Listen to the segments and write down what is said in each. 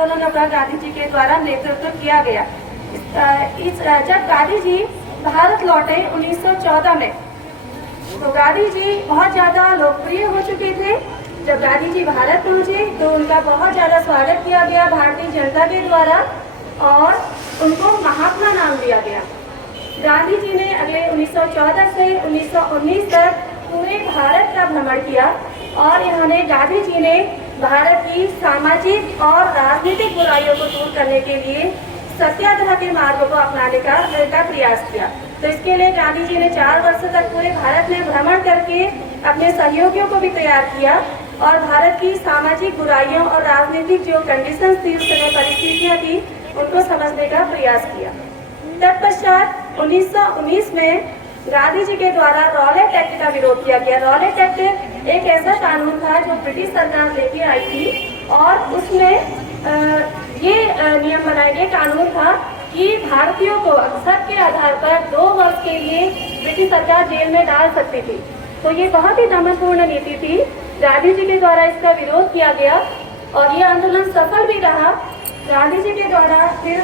आंदोलनों का गांधी जी के द्वारा नेतृत्व किया गया। जब गांधी जी भारत लौटे 1914 में, तो गांधी जी बहुत ज्यादा लोकप्रिय हो चुके थे। जब गांधी जी भारत पहुंचे तो उनका बहुत ज्यादा स्वागत किया गया भारतीय जनता के द्वारा और उनको महात्मा नाम दिया गया। गांधी जी ने अगले 1914 से 1919 तक पूरे भारत का भ्रमण किया और इन्होंने गांधी जी ने भारत की सामाजिक और राजनीतिक बुराइयों को दूर करने के लिए सत्याग्रह के मार्ग को अपनाने का प्रयास किया। तो इसके लिए गांधी जी ने 4 वर्ष तक पूरे भारत में भ्रमण करके अपने सहयोगियों को भी तैयार किया और भारत की सामाजिक बुराइयों और राजनीतिक जो कंडीशंस थी, उस समय परिस्थितियां थी, उनको समझने का प्रयास किया। तत्पश्चात 1919 में गांधी जी के द्वारा रॉलेट एक्ट का विरोध किया गया। रॉलेट एक्ट एक ऐसा कानून था जो ब्रिटिश सरकार लेके आई थी और उसमें ये नियम बनाया गया, कानून था कि भारतीयों को अवसर के आधार पर 2 वर्ष के लिए ब्रिटिश सरकार जेल में डाल सकती थी। तो ये बहुत ही दमनपूर्ण नीति थी। गांधी जी के द्वारा इसका विरोध किया गया और ये आंदोलन सफल भी रहा। गांधी जी के द्वारा फिर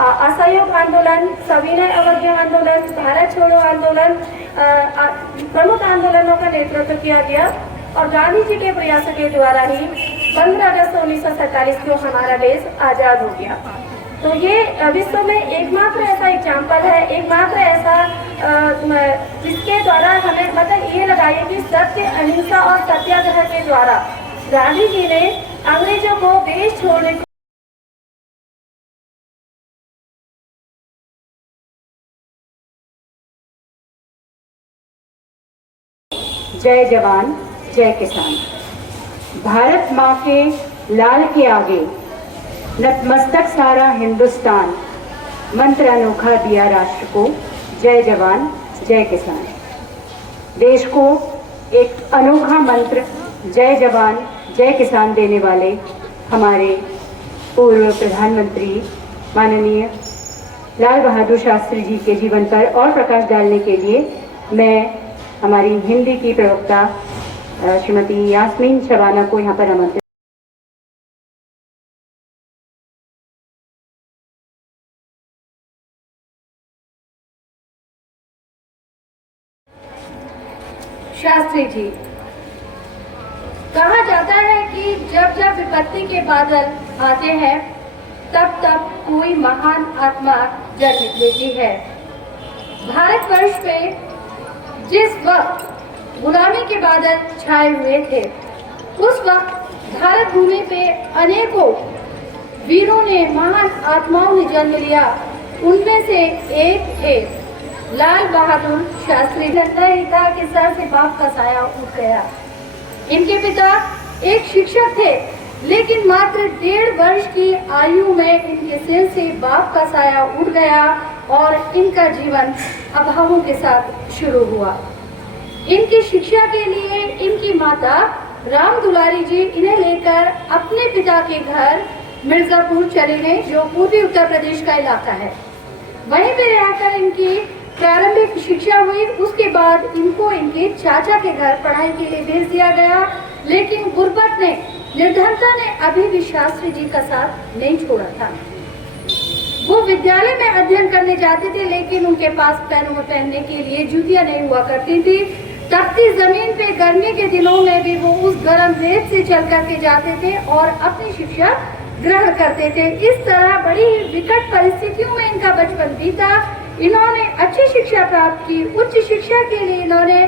असहयोग आंदोलन, सविनय अवज्ञा आंदोलन, भारत छोड़ो आंदोलन, प्रमुख आंदोलनों का नेतृत्व किया गया और गांधी जी के प्रयासों के द्वारा ही 15 अगस्त 1947 को हमारा देश आजाद हो गया। तो ये विश्व में एकमात्र ऐसा एग्जाम्पल है, एकमात्र ऐसा जिसके द्वारा हमें मतलब ये लगाइए कि सत्य, अहिंसा और सत्याग्रह के द्वारा गांधी जी ने अंग्रेजों को देश छोड़ने को जय जवान जय किसान। भारत माँ के लाल के आगे नतमस्तक सारा हिंदुस्तान, मंत्र अनोखा दिया राष्ट्र को, जय जवान जय किसान। देश को एक अनोखा मंत्र जय जवान जय किसान देने वाले हमारे पूर्व प्रधानमंत्री माननीय लाल बहादुर शास्त्री जी के जीवन पर और प्रकाश डालने के लिए मैं हमारी हिंदी की प्रवक्ता श्रीमती यास्मीन शबाना को यहाँ पर आमंत्रित। शास्त्री जी, कहा जाता है कि जब जब विपत्ति के बादल आते हैं तब तब कोई महान आत्मा जन्म लेती है। भारतवर्ष पे जिस वक्त गुलामी के बादल छाए हुए थे, उस वक्त भारत भूमि पे अनेकों वीरों ने, महान आत्माओं ने जन्म लिया। उनमें से एक थे लाल बहादुर शास्त्री। लगता ही था कि सर से बाप का साया उठ गया। इनके पिता एक शिक्षक थे, लेकिन मात्र 1.5 वर्ष की आयु में इनके सिर से बाप का साया उठ गया और इनका जीवन अभावों के साथ शुरू हुआ। इनकी शिक्षा के लिए इनकी माता राम दुलारी जी इन्हें लेकर अपने पिता के घर मिर्जापुर चले गए, जो पूर्वी उत्तर प्रदेश का इलाका है। वहीं पे रहकर इनकी प्रारंभिक शिक्षा हुई। उसके बाद इनको इनके चाचा के घर पढ़ाई के लिए भेज दिया गया, लेकिन गुर्बत ने, निर्धनता ने अभी भी शास्त्री जी का साथ नहीं छोड़ा था। वो विद्यालय में अध्ययन करने जाते थे, लेकिन उनके पास पैरों में पहनने के लिए जूतियां नहीं हुआ करती थी। तपती जमीन पे गर्मी के दिनों में भी वो उस गर्म रेत से चल करके जाते थे और अपनी शिक्षा ग्रहण करते थे। इस तरह बड़ी विकट परिस्थितियों में इनका बचपन बीता। इन्होंने अच्छी शिक्षा प्राप्त की। उच्च शिक्षा के लिए इन्होंने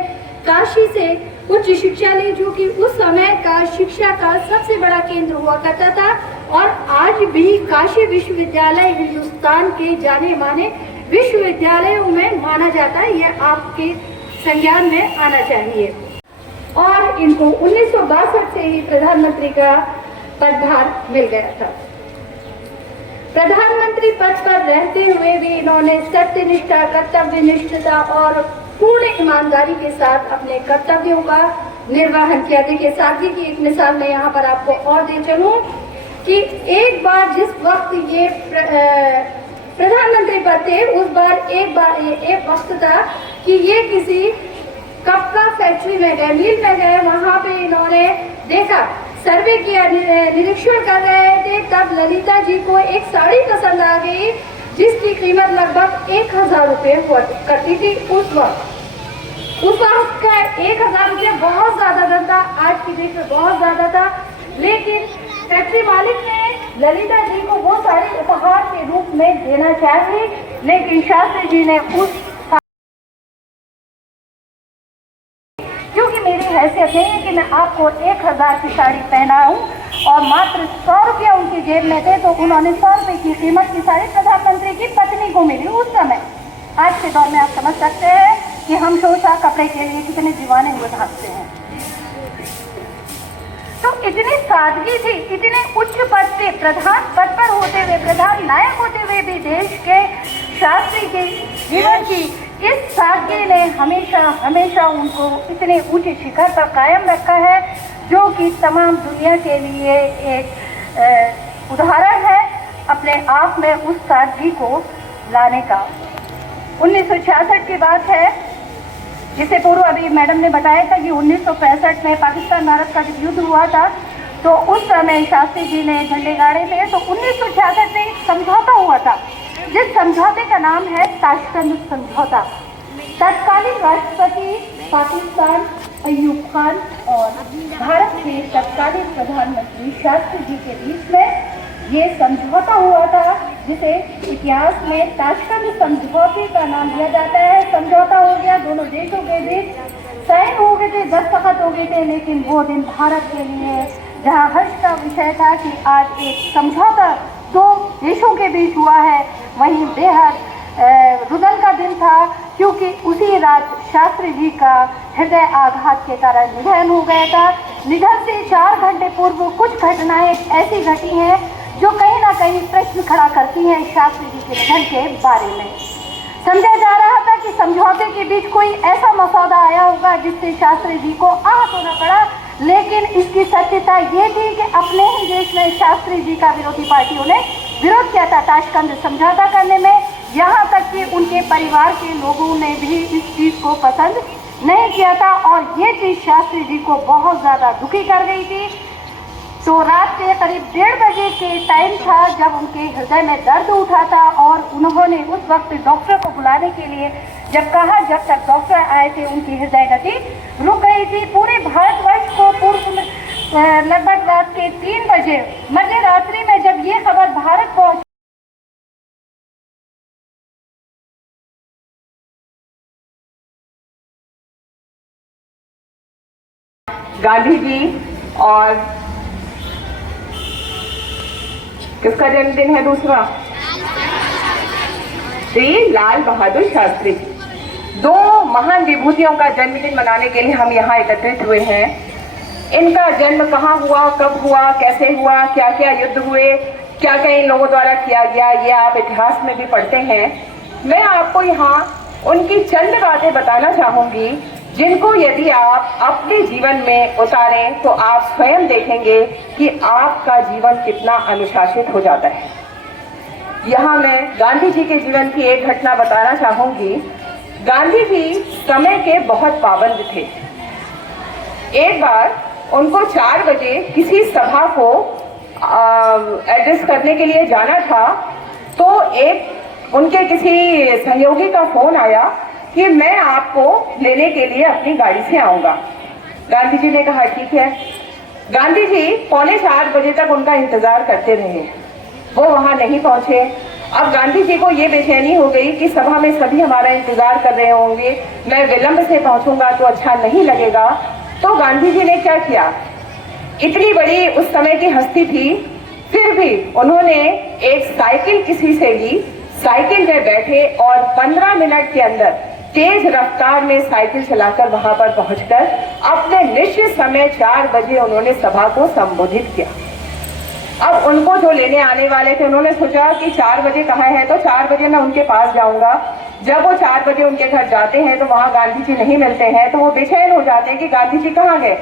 काशी से उच्च शिक्षा ली, जो कि उस समय का शिक्षा का सबसे बड़ा केंद्र हुआ करता था और आज भी काशी विश्वविद्यालय हिंदुस्तान के जाने माने विश्वविद्यालयों में माना जाता है। यह आपके संज्ञान में आना चाहिए। और इनको 1962 से ही प्रधानमंत्री का पदभार मिल गया था। प्रधानमंत्री पद पर रहते हुए भी इन्होंने सत्यनिष्ठा, कर्तव्यनिष्ठता और पूर्ण ईमानदारी के साथ अपने कर्तव्यों का निर्वहन किया। देखिए, साथी की एक मिसाल मैं यहाँ पर आपको और दे चलूं कि एक बार जिस वक्त ये प्रधानमंत्री पद थे, उस बार एक वक्त था कि ये किसी कपड़ा फैक्ट्री में गए, मिल में गए। वहां पे इन्होंने देखा सर्वे किया, निरीक्षण कर रहे थे, तब ललिता जी को एक साड़ी पसंद आ गई जिसकी कीमत लगभग 1000 रुपये हुआ करती थी उस वक्त का 1000 रुपये बहुत ज्यादा धन था, आज की डेट में बहुत ज्यादा था। लेकिन फैक्ट्री मालिक ने ललिता जी को वो साड़ी उपहार के रूप में देना चाहिए, लेकिन शास्त्री जी ने क्योंकि मेरी हैसियत नहीं है कि मैं आपको 1000 की साड़ी पहनाऊं और मात्र 100 रुपया उनकी जेब में थे, तो उन्होंने 100 रुपये की कीमत की साड़ी प्रधानमंत्री की पत्नी को मिली उस समय। आज के दौर में आप समझ सकते हैं कि हम शोषा कपड़े के लिए कितने दीवाने हुए भागते हैं। तो इतनी सादगी थी, इतने उच्च पद पे, प्रधान पद पर होते हुए, प्रधान नायक होते हुए भी देश के शास्त्री के जीवन की इस सादगी ने हमेशा उनको इतने ऊंचे शिखर पर कायम रखा है, जो कि तमाम दुनिया के लिए एक उदाहरण है अपने आप में उस सादगी को लाने का। 1966 की बात है, जिसे पूर्व अभी मैडम ने बताया था कि 1965 में पाकिस्तान भारत का जब युद्ध हुआ था, तो उस समय शास्त्री जी ने झंडे गाड़े थे। तो 1966 में एक समझौता हुआ था, जिस समझौते का नाम है ताशकंद समझौता। तत्कालीन राष्ट्रपति पाकिस्तान अयूब खान और भारत के तत्कालीन प्रधानमंत्री शास्त्री जी के बीच में ये समझौता हुआ था, जिसे इतिहास में ताशकंद समझौते का नाम दिया जाता है। समझौता हो गया, दोनों देशों के बीच साइन हो गए थे, दस्तखत हो गए थे, लेकिन वो दिन भारत के लिए जहाँ हर्ष का विषय था कि आज एक समझौता दो देशों के बीच हुआ है, वहीं बेहद रुदन का दिन था, क्योंकि उसी रात शास्त्री जी का हृदय आघात के कारण निधन हो गया था। निधन से 4 घंटे पूर्व कुछ घटनाएं ऐसी घटी हैं जो कहीं ना कहीं प्रश्न खड़ा करती हैं शास्त्री जी के निधन के बारे में। समझा जा रहा था कि समझौते के बीच कोई ऐसा मसौदा आया होगा जिससे शास्त्री जी को आहत होना पड़ा, लेकिन इसकी सत्यता ये थी कि अपने ही देश में शास्त्री जी का विरोधी पार्टियों ने विरोध किया था ताशकंद समझौता करने में। यहाँ तक कि उनके परिवार के लोगों ने भी इस चीज़ को पसंद नहीं किया था और ये चीज़ शास्त्री जी को बहुत ज़्यादा दुखी कर गई थी। तो रात के करीब 1:30 बजे के टाइम था जब उनके हृदय में दर्द उठा था और उन्होंने उस वक्त डॉक्टर को बुलाने के लिए जब कहा, जब तक डॉक्टर आए थे उनकी हृदय गति रुक गई थी। पूरे भारतवर्ष को पूर्व लगभग रात के 3 बजे मध्य रात्रि में जब ये खबर भारत पहुंची, गांधी जी और किसका जन्मदिन है दूसरा? श्री लाल बहादुर शास्त्री। 2 महान विभूतियों का जन्मदिन मनाने के लिए हम यहाँ एकत्रित हुए हैं। इनका जन्म कहाँ हुआ, कब हुआ, कैसे हुआ, क्या क्या युद्ध हुए, क्या क्या इन लोगों द्वारा किया गया, ये आप इतिहास में भी पढ़ते हैं। मैं आपको यहाँ उनकी चंद बातें बताना चाहूँगी, जिनको यदि आप अपने जीवन में उतारें तो आप स्वयं देखेंगे कि आपका जीवन कितना अनुशासित हो जाता है। यहाँ मैं गांधी जी के जीवन की एक घटना बताना चाहूँगी। गांधी जी समय के बहुत पाबंद थे। एक बार उनको 4 बजे किसी सभा को एड्रेस करने के लिए जाना था, तो एक उनके किसी सहयोगी का फोन आया कि मैं आपको लेने के लिए अपनी गाड़ी से आऊँगा। गांधी जी ने कहा ठीक है। गांधी जी 3:45 बजे तक उनका इंतजार करते रहे, वो वहाँ नहीं पहुँचे। अब गांधी जी को ये बेचैनी हो गई कि सभा में सभी हमारा इंतजार कर रहे होंगे, मैं विलंब से पहुँचूंगा तो अच्छा नहीं लगेगा। तो गांधी जी ने क्या किया, इतनी बड़ी उस समय की हस्ती थी, फिर भी उन्होंने एक साइकिल किसी से ली, साइकिल में बैठे और 15 मिनट के अंदर तेज रफ्तार में साइकिल चलाकर वहां पर पहुंचकर अपने निश्चित समय 4 बजे उन्होंने सभा को संबोधित किया। अब उनको जो लेने आने वाले थे, उन्होंने सोचा कि 4 बजे कहाँ है, तो 4 बजे मैं उनके पास जाऊंगा। जब वो 4 बजे उनके घर जाते हैं तो वहां गांधी जी नहीं मिलते हैं, तो वो बेचैन हो जाते हैं कि गांधी जी कहाँ गए।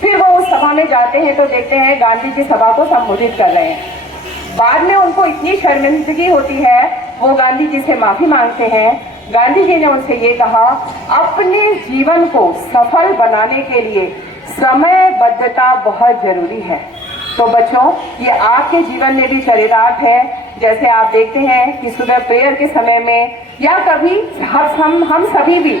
फिर वो उस सभा में जाते हैं तो देखते हैं गांधी जी सभा को संबोधित कर रहे हैं। बाद में उनको इतनी शर्मिंदगी होती है, वो गांधी जी से माफी मांगते हैं। गांधी जी ने उनसे ये कहा, अपने जीवन को सफल बनाने के लिए समयबद्धता बहुत जरूरी है। तो बच्चों, ये आपके जीवन में भी चरितार्थ है। जैसे आप देखते हैं कि सुबह प्रेयर के समय में या कभी हम सभी भी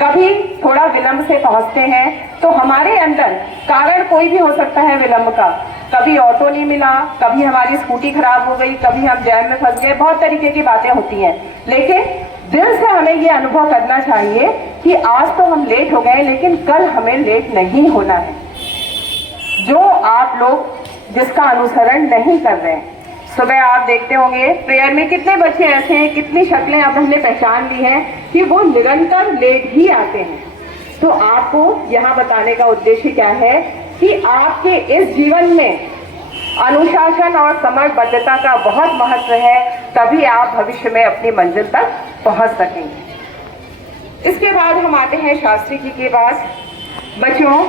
कभी थोड़ा विलंब से पहुंचते हैं, तो हमारे अंदर कारण कोई भी हो सकता है विलंब का। कभी ऑटो नहीं मिला, कभी हमारी स्कूटी खराब हो गई, कभी हम जैम में फंस गए, बहुत तरीके की बातें होती हैं। लेकिन दिल से हमें ये अनुभव करना चाहिए कि आज तो हम लेट हो गए, लेकिन कल हमें लेट नहीं होना है। जो आप लोग जिसका अनुसरण नहीं कर रहे हैं, सुबह आप देखते होंगे प्रेयर में कितने बच्चे ऐसे हैं, कितनी शक्लें अब हमने पहचान ली हैं कि वो निरंतर लेट ही आते हैं। तो आपको यहाँ बताने का उद्देश्य क्या है कि आपके इस जीवन में अनुशासन और समयबद्धता का बहुत महत्व है, तभी आप भविष्य में अपनी मंजिल तक पहुंच सकेंगे। इसके बाद हम आते हैं शास्त्री जी के पास। बच्चों,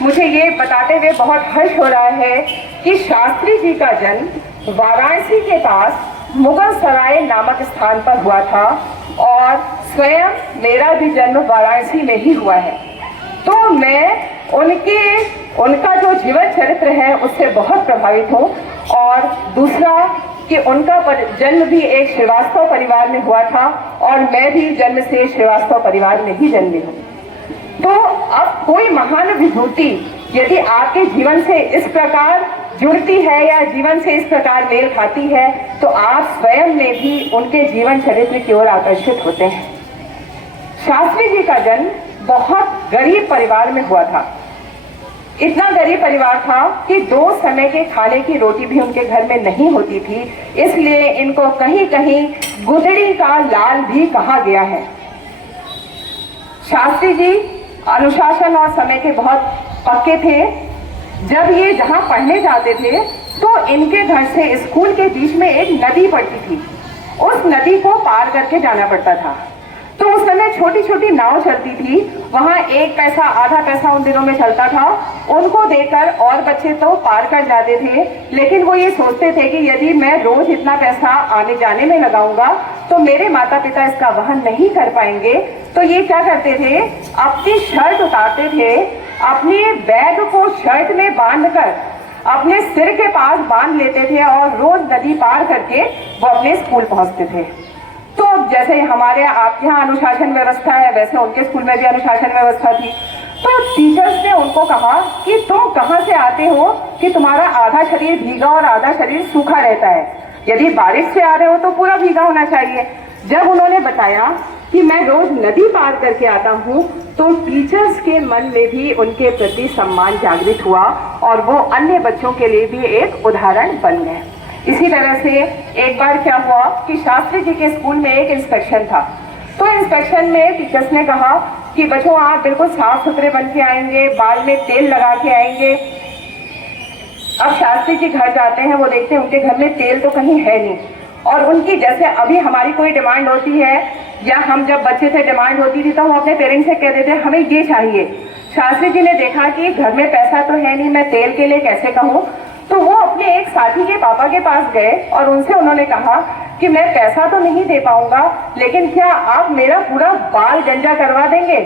मुझे ये बताते हुए बहुत हर्ष हो रहा है कि शास्त्री जी का जन्म वाराणसी के पास मुगल सराय नामक स्थान पर हुआ था और स्वयं मेरा भी जन्म वाराणसी में ही हुआ है। तो मैं उनका जो जीवन चरित्र है उससे बहुत प्रभावित हूँ। और दूसरा कि उनका जन्म भी एक श्रीवास्तव परिवार में हुआ था और मैं भी जन्म से श्रीवास्तव परिवार में ही जन्मी हूँ। तो अब कोई महान विभूति यदि आपके जीवन से इस प्रकार जुड़ती है या जीवन से इस प्रकार मेल खाती है, तो आप स्वयं में भी उनके जीवन चरित्र की ओर आकर्षित होते हैं। शास्त्री जी का जन्म बहुत गरीब परिवार में हुआ था। इतना गरीब परिवार था कि 2 समय के खाने की रोटी भी उनके घर में नहीं होती थी, इसलिए इनको कहीं कहीं गुदड़ी का लाल भी कहा गया है। शास्त्री जी अनुशासन और समय के बहुत पक्के थे। जब ये जहाँ पढ़ने जाते थे तो इनके घर से स्कूल के बीच में एक नदी पड़ती थी, उस नदी को पार करके जाना पड़ता था। तो उस समय छोटी छोटी नाव चलती थी, वहाँ 1 पैसा आधा पैसा उन दिनों में चलता था। उनको देखकर और बच्चे तो पार कर जाते थे, लेकिन वो ये सोचते थे कि यदि मैं रोज इतना पैसा आने जाने में लगाऊंगा तो मेरे माता पिता इसका वहन नहीं कर पाएंगे। तो ये क्या करते थे, अपनी शर्ट उतारते थे, अपनी बैग को शर्ट में बांधकर अपने सिर के पास बांध लेते थे और रोज नदी पार करके वो अपने स्कूल पहुंचते थे। तो जैसे हमारे आपके यहाँ अनुशासन व्यवस्था है, वैसे उनके स्कूल में भी अनुशासन व्यवस्था थी। तो टीचर्स ने उनको कहा कि तुम कहाँ से आते हो कि तुम्हारा आधा शरीर भीगा और आधा शरीर सूखा रहता है, यदि बारिश से आ रहे हो तो पूरा भीगा होना चाहिए। जब उन्होंने बताया कि मैं रोज नदी पार करके आता हूँ, तो टीचर्स के मन में भी उनके प्रति सम्मान जागृत हुआ और वो अन्य बच्चों के लिए भी एक उदाहरण बन गए। इसी तरह से एक बार क्या हुआ कि शास्त्री जी के स्कूल में एक इंस्पेक्शन था। तो इंस्पेक्शन में टीचर्स ने कहा कि बच्चों आप बिल्कुल साफ सुथरे बन के आएंगे, बाल में तेल लगा के आएंगे। अब शास्त्री जी घर जाते हैं, वो देखते हैं उनके घर में तेल तो कहीं है नहीं। और उनकी जैसे अभी हमारी कोई डिमांड होती है या हम जब बच्चे थे डिमांड होती थी तो हम अपने पेरेंट्स से कह देते हमें ये चाहिए। शास्त्री जी ने देखा कि घर में पैसा तो है नहीं, मैं तेल के लिए कैसे कहूँ। तो वो अपने एक साथी के पापा के पास गए और उनसे उन्होंने कहा कि मैं पैसा तो नहीं दे पाऊंगा, लेकिन क्या आप मेरा पूरा बाल गंजा करवा देंगे।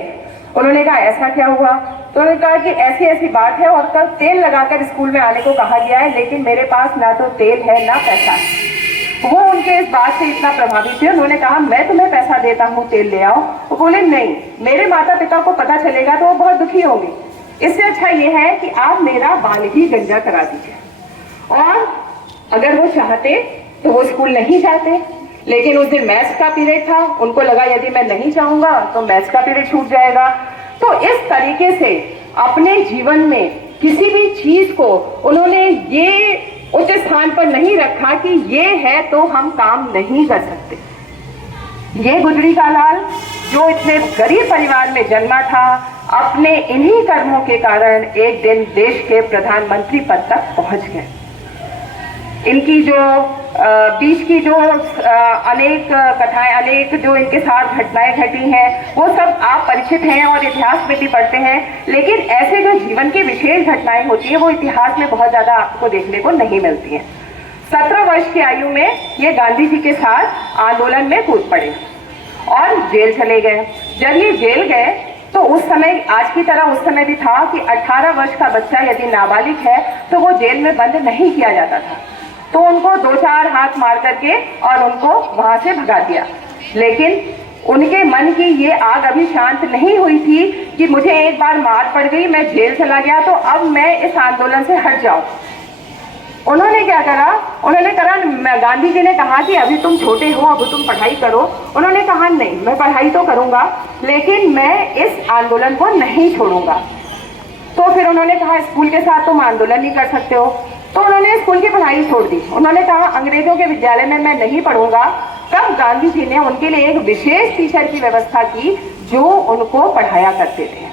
उन्होंने कहा ऐसा क्या हुआ। तो उन्होंने कहा कि ऐसी ऐसी बात है और कल तेल लगाकर स्कूल में आने को कहा गया है, लेकिन मेरे पास ना तो तेल है ना पैसा है। वो उनके इस बात से इतना प्रभावित थे, उन्होंने कहा मैं तुम्हें पैसा देता हूँ, तेल ले आओ। वो बोले नहीं, मेरे माता पिता को पता चलेगा तो वो बहुत दुखी होंगे, इससे अच्छा ये है कि आप मेरा बाल ही गंजा करा दीजिए। और अगर वो चाहते तो वो स्कूल नहीं जाते, लेकिन उस दिन मैथ्स का पीरियड था, उनको लगा यदि मैं नहीं जाऊंगा तो मैथ्स का पीरियड छूट जाएगा। तो इस तरीके से अपने जीवन में किसी भी चीज को उन्होंने ये उच्च स्थान पर नहीं रखा कि ये है तो हम काम नहीं कर सकते। ये गुजरी का लाल जो इतने गरीब परिवार में जन्मा था, अपने इन्हीं कर्मों के कारण एक दिन देश के प्रधानमंत्री पद तक पहुंच गए। इनकी जो बीच की जो अनेक कथाएं, अनेक जो इनके साथ घटनाएं घटी हैं, वो सब आप परिचित हैं और इतिहास में भी पढ़ते हैं। लेकिन ऐसे जो जीवन की विशेष घटनाएं होती है वो इतिहास में बहुत ज्यादा आपको देखने को नहीं मिलती हैं। 17 वर्ष की आयु में ये गांधी जी के साथ आंदोलन में कूद पड़े और जेल चले गए। जब ये जेल गए तो उस समय आज की तरह उस समय भी था कि 18 वर्ष का बच्चा यदि नाबालिग है तो वो जेल में बंद नहीं किया जाता था, तो उनको 2-4 हाथ मार करके और उनको वहां से भगा दिया। लेकिन उनके मन की ये आग अभी शांत नहीं हुई थी कि मुझे एक बार मार पड़ गई, मैं जेल चला गया, तो अब मैं इस आंदोलन से हट जाऊं। उन्होंने क्या करा, उन्होंने करा, गांधी जी ने कहा कि अभी तुम छोटे हो, अब तुम पढ़ाई करो। उन्होंने कहा नहीं, मैं पढ़ाई तो करूंगा लेकिन मैं इस आंदोलन को नहीं छोड़ूंगा। तो फिर उन्होंने कहा स्कूल के साथ तुम आंदोलन नहीं कर सकते हो, तो उन्होंने स्कूल की पढ़ाई छोड़ दी। उन्होंने कहा अंग्रेजों के विद्यालय में मैं नहीं पढ़ूंगा। तब गांधी जी ने उनके लिए एक विशेष टीचर की व्यवस्था की जो उनको पढ़ाया करते थे।